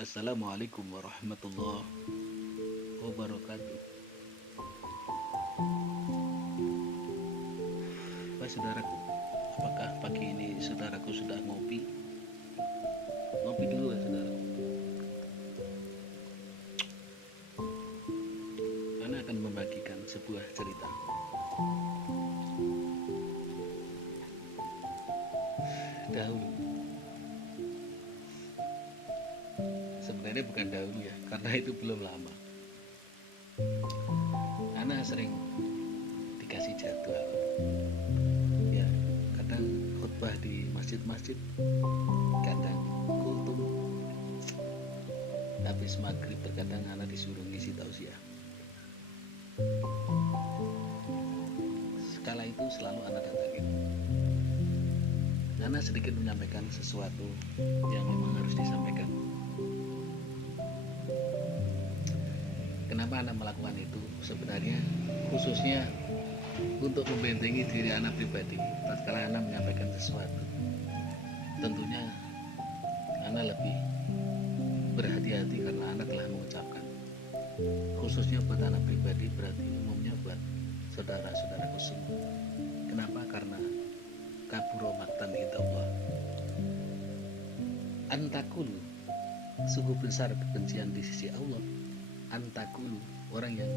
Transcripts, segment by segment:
Assalamualaikum warahmatullahi wabarakatuh. Baik saudaraku, apakah pagi ini saudaraku sudah ngopi? Ngopi dulu ya saudaraku. Ana akan membagikan sebuah cerita. Dahulu, sebenarnya bukan dahulu ya, karena itu belum lama. Ana sering dikasih jadwal. Ya, kadang khutbah di masjid-masjid, kadang kultum. Habis maghrib terkadang Ana disuruh ngisi tausiah. Skala itu selalu Ana datangin. Ana sedikit menyampaikan sesuatu yang memang harus disampaikan. Kenapa Ana melakukan itu? Sebenarnya khususnya untuk membentengi diri Ana pribadi. Tatkala Ana menyampaikan sesuatu, tentunya Ana lebih berhati-hati karena Ana telah mengucapkan. Khususnya buat Ana pribadi, berarti umumnya buat saudara-saudaraku semua. Kenapa? Karena kaburo maktan indallah. Antakulu, sungguh besar kebencian di sisi Allah. Antakulu, orang yang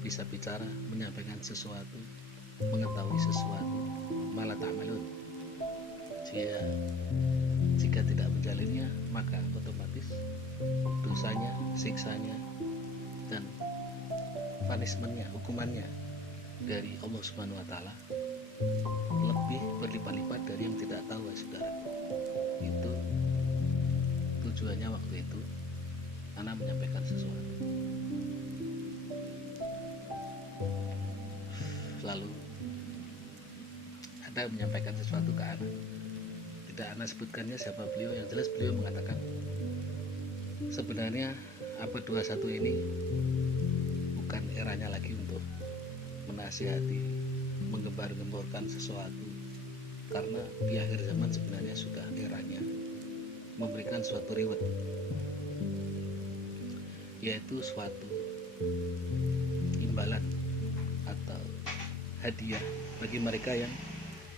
bisa bicara, menyampaikan sesuatu, mengetahui sesuatu, malah tak melun. Jika tidak menjalinnya, maka otomatis dosanya, siksanya, dan punishmentnya, hukumannya dari Allah Subhanahu wa Ta'ala lebih berlipat-lipat dari yang tidak tahu ya saudara. Itu tujuannya waktu itu Ana menyampaikan sesuatu. Lalu ada menyampaikan sesuatu ke Ana. Tidak Ana sebutkannya siapa beliau, yang jelas beliau mengatakan sebenarnya abad 21 ini bukan eranya lagi untuk menasihati, menggembar-gemborkan sesuatu, karena di akhir zaman sebenarnya sudah eranya memberikan suatu reward, yaitu suatu imbalan atau hadiah bagi mereka yang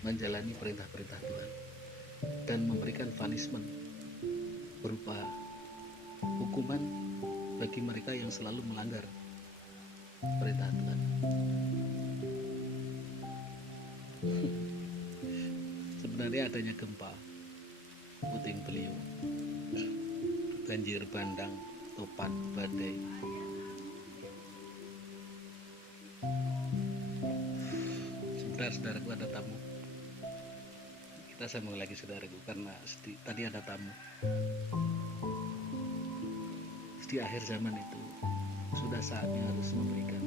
menjalani perintah-perintah Tuhan dan memberikan punishment berupa hukuman bagi mereka yang selalu melanggar perintah Tuhan. Sebenarnya adanya gempa, puting beliung, banjir bandang, topan, badai, sebentar saudaraku, ada tamu. Kita sambung lagi saudaraku, karena tadi ada tamu. Di akhir zaman itu sudah saatnya harus memberikan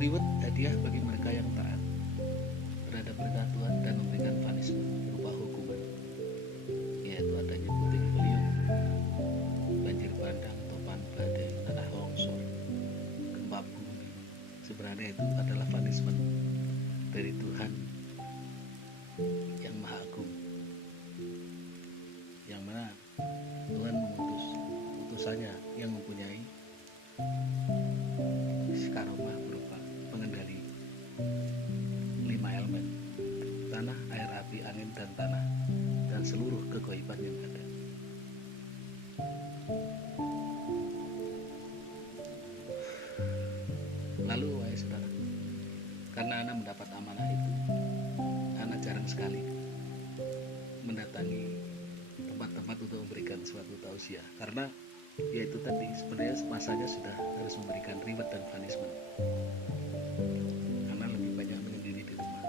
reward, hadiah bagi mereka yang taat terhadap perintah Tuhan dan memberikan punishment berupa hukuman, yaitu adanya puting beliung, banjir bandang, topan, badai, tanah longsor, gempa bumi. Sebenarnya itu adalah punishment dari Tuhan yang Maha Agung, yang mana Tuhan mengutus utusannya yang mempunyai karomah berupa pengendali 5 elemen: tanah, air, api, angin, dan tanah, dan seluruh kegaiban yang ada. Lalu wahai saudara, karena Ana mendapat amanah itu, Ana jarang sekali mendatangi tempat-tempat untuk memberikan suatu tausiah, karena yaitu tadi sebenarnya masanya sudah harus memberikan reward dan punishment. Karena lebih banyak menyendiri di rumah.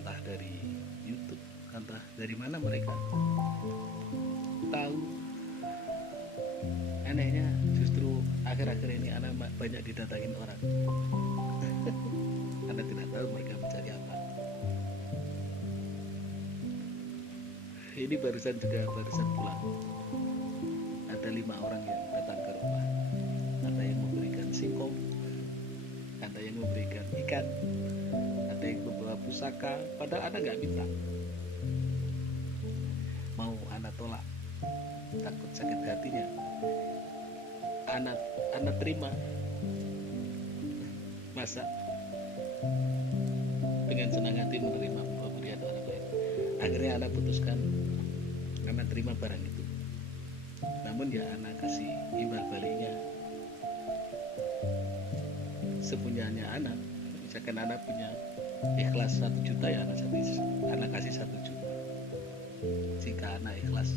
Entah dari YouTube, entah dari mana mereka tahu. Anehnya justru akhir-akhir ini Ana banyak didatangin orang. Anda tidak tahu mereka mencari apa. Ini barusan pulang. Ada 5 orang yang datang ke rumah. Ada yang memberikan singkong, ada yang memberikan ikan, ada yang pusaka, padahal anak nggak minta. Mau anak tolak, takut sakit hatinya, anak terima. Masa dengan senang hati menerima pemberian orang lain. Akhirnya anak putuskan anak terima barang itu. Namun ya anak kasih imbal baliknya sepunyanya anak. Misalkan anak punya ikhlas 1 juta, ya anak kasih 1 juta. Jika anak ikhlas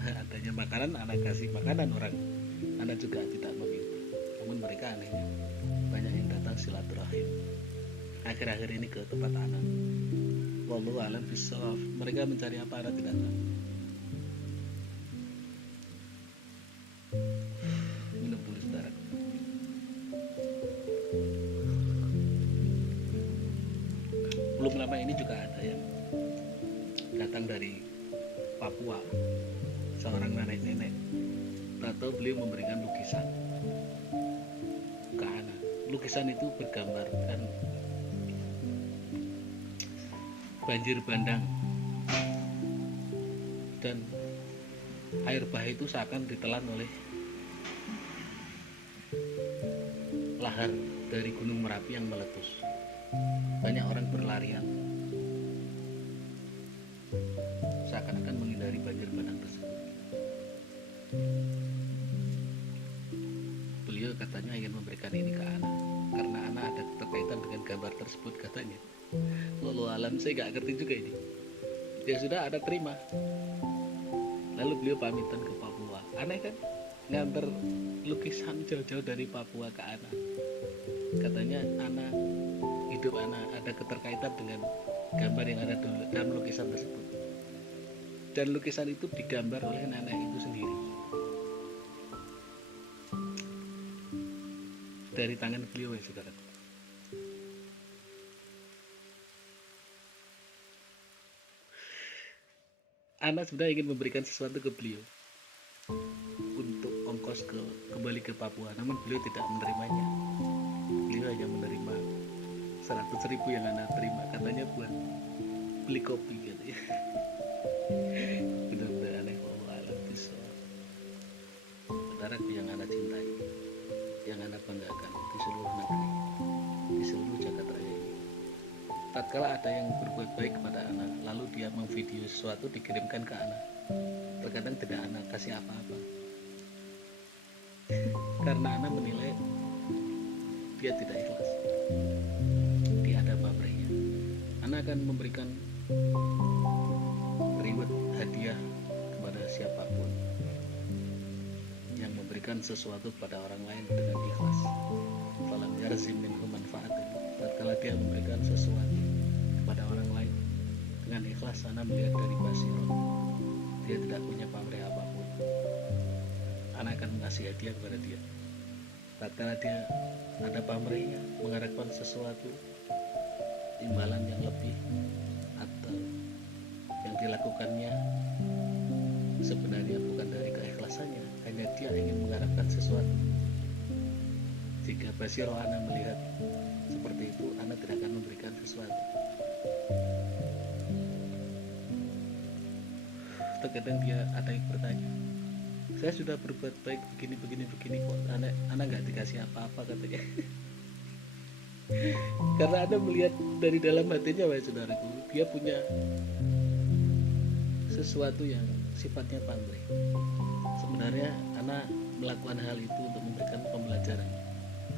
adanya makanan, anak kasih makanan orang. Anak juga tidak meminta. Namun mereka anehnya banyak yang datang silaturahim akhir-akhir ini ke tempat anak. Wallahu a'lam bishawab. Mereka mencari apa anak tidak tahu. Minum dulu saudara. Belum lama ini juga ada yang datang dari Papua, seorang nenek-nenek. Tahu beliau memberikan lukisan ke anak. Lukisan itu bergambarkan banjir bandang dan air bah itu seakan ditelan oleh lahar dari gunung Merapi yang meletus. Banyak orang berlarian seakan-akan menghindari banjir bandang tersebut. Beliau katanya ingin memberikan ini ke anak karena anak ada keterkaitan dengan gambar tersebut katanya. Wallahu alam, saya gak ngerti juga ini. Ya sudah, ada terima. Lalu beliau pamitan ke Papua. Aneh kan, nganter lukisan jauh-jauh dari Papua ke anak. Katanya hidup anak ada keterkaitan dengan gambar yang ada dalam lukisan tersebut. Dan lukisan itu digambar oleh nenek itu sendiri dari tangan beliau ya saudara. Anak sudah ingin memberikan sesuatu ke beliau untuk ongkos kembali ke Papua, namun beliau tidak menerimanya. Beliau hanya menerima 100.000 yang anak terima, katanya buat beli kopi katanya. Benar-benar aneh. Wallahu a'lam bishawab. Saudaraku yang anak cintai, yang anak banggakan di seluruh negeri, di seluruh jagat raya ini. Tatkala ada yang berbuat baik kepada anak, lalu dia memvideo sesuatu dikirimkan ke anak, terkadang tidak anak kasih apa-apa, karena anak menilai dia tidak ikhlas, dia ada pamrihnya. Anak akan memberikan reward hadiah kepada siapapun yang memberikan sesuatu kepada orang lain dengan ikhlas. Falam yarzim minhum manfaatan. Tatkala dia memberikan sesuatu kepada orang lain dengan ikhlas, anak melihat dari basirah, dia tidak punya pamrih apapun. Anak akan mengasih hadiah kepada dia. Tatkala dia ada pamrihnya, mengharapkan sesuatu imbalan yang lebih atau yang dilakukannya sebenarnya bukan dari keikhlasannya, hanya dia ingin mengharapkan sesuatu. Jika basirah anak melihat seperti itu, anak tidak akan memberikan sesuatu. Terkadang dia ada yang bertanya, saya sudah berbuat baik begini kok anak nggak dikasih apa-apa katanya. Karena anak melihat dari dalam hatinya, wahai saudaraku, dia punya sesuatu yang sifatnya pamrih. Sebenarnya anak melakukan hal itu untuk memberikan pembelajaran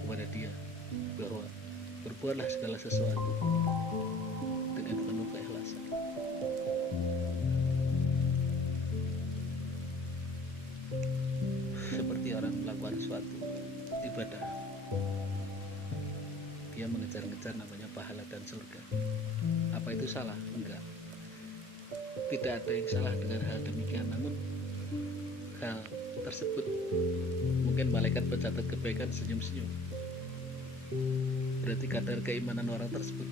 kepada dia bahwa berbuatlah segala sesuatu dengan penuh keikhlasan. Seperti orang melakukan suatu ibadah, dia mengejar-ngejar namanya pahala dan surga. Apa itu salah? Enggak. Tidak ada yang salah dengan hal demikian, namun hal tersebut mungkin malaikat pencatat kebaikan senyum-senyum. Berarti kadar keimanan orang tersebut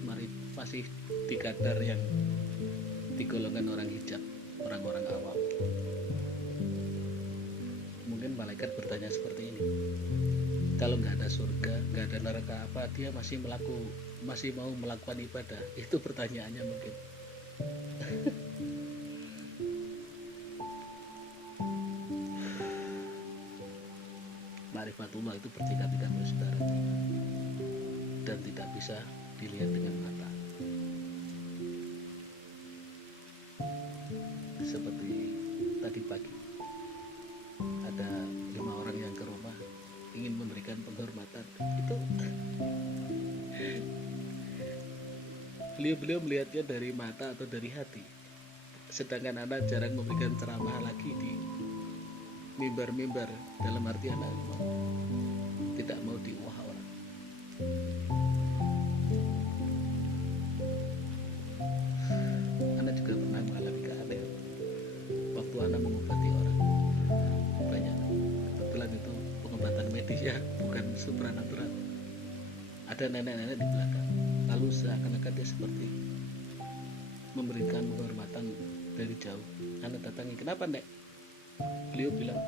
masih di kadar yang digolongkan orang hijab, orang-orang awam. Mungkin malaikat bertanya seperti ini, Kalau nggak ada surga, nggak ada neraka, apa dia masih mau melakukan ibadah? Itu pertanyaannya mungkin. Ma'rifatullah itu bertingkat-tingkat saudara, dan tidak bisa dilihat dengan mata. Seperti tadi pagi ada 5 orang yang ke rumah ingin memberikan penghormatan, itu beliau melihatnya dari mata atau dari hati. Sedangkan anak jarang memberikan ceramah lagi di mimbar-mimbar, dalam arti anak tidak mau diwah orang. Anak juga pernah mengalami keanehan waktu anak mengobati orang banyak. Kebetulan itu pengobatan medis ya, bukan supranatural. Ada nenek-nenek di belakang, lalu seakan-akan dia seperti memberikan penghormatan dari jauh. Anak datangi, kenapa nek? Beliau bilang,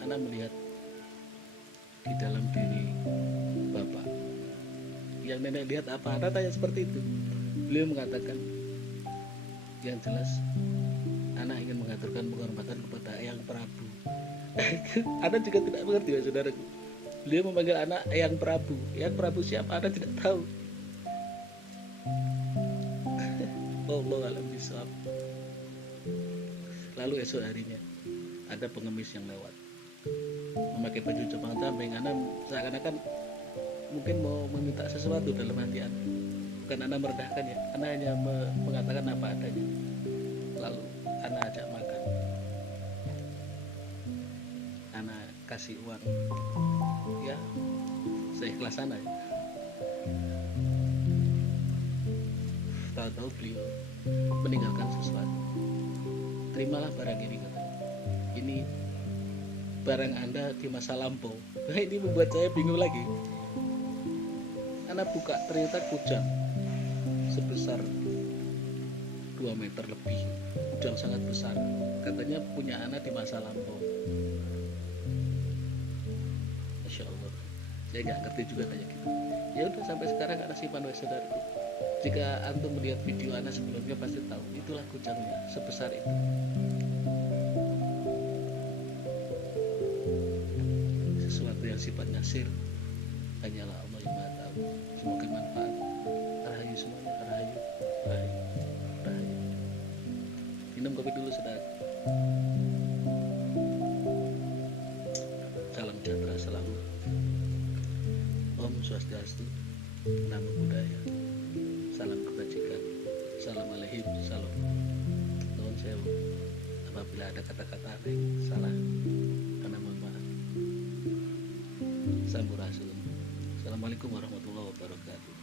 anak melihat di dalam diri bapak. Yang nenek lihat apa? Anak tanya seperti itu. Beliau mengatakan, yang jelas anak ingin mengaturkan penghormatan kepada Eyang Prabu. Anak juga tidak mengerti ya saudaraku. Beliau memanggil anak Eyang Prabu. Eyang Prabu siapa? Anak tidak tahu. Allah alam bisawab. Lalu esok harinya ada pengemis yang lewat memakai baju Jepang tambeng. Anak seakan-akan mungkin mau meminta sesuatu dalam hati anak. Bukan anak merendahkan ya, anak hanya mengatakan apa adanya. Lalu anak ajak makan, anak kasih uang, ya seikhlas anak ya. Tahu-tahu beliau meninggalkan sesuatu. Terimalah barang ini, katanya. Ini barang Anda di masa lampau. Nah, ini membuat saya bingung lagi. Anak buka, ternyata kujang sebesar 2 meter lebih, kujang sangat besar. Katanya punya anak di masa lampau. Masya Allah, saya nggak ngerti juga kayak gitu. Ya udah, sampai sekarang anak simpan wes saudaraku. Jika antum melihat video anak sebelumnya pasti tahu, itulah kujangnya sebesar itu. Sesuatu yang sifatnya sir hanyalah Allah yang Maha Tahu. Semoga manfaat. Rahayu semuanya, rahayu, rahayu, rahayu. Minum kopi dulu saudara. Salam sejahtera selalu. Om Swastiastu, Namo Buddhaya. Salam kebajikan. Assalamualaikum. Salam. Nuwun sewu. Apabila ada kata-kata yang salah, karena mohon maaf. Sampurasun. Assalamualaikum warahmatullahi wabarakatuh.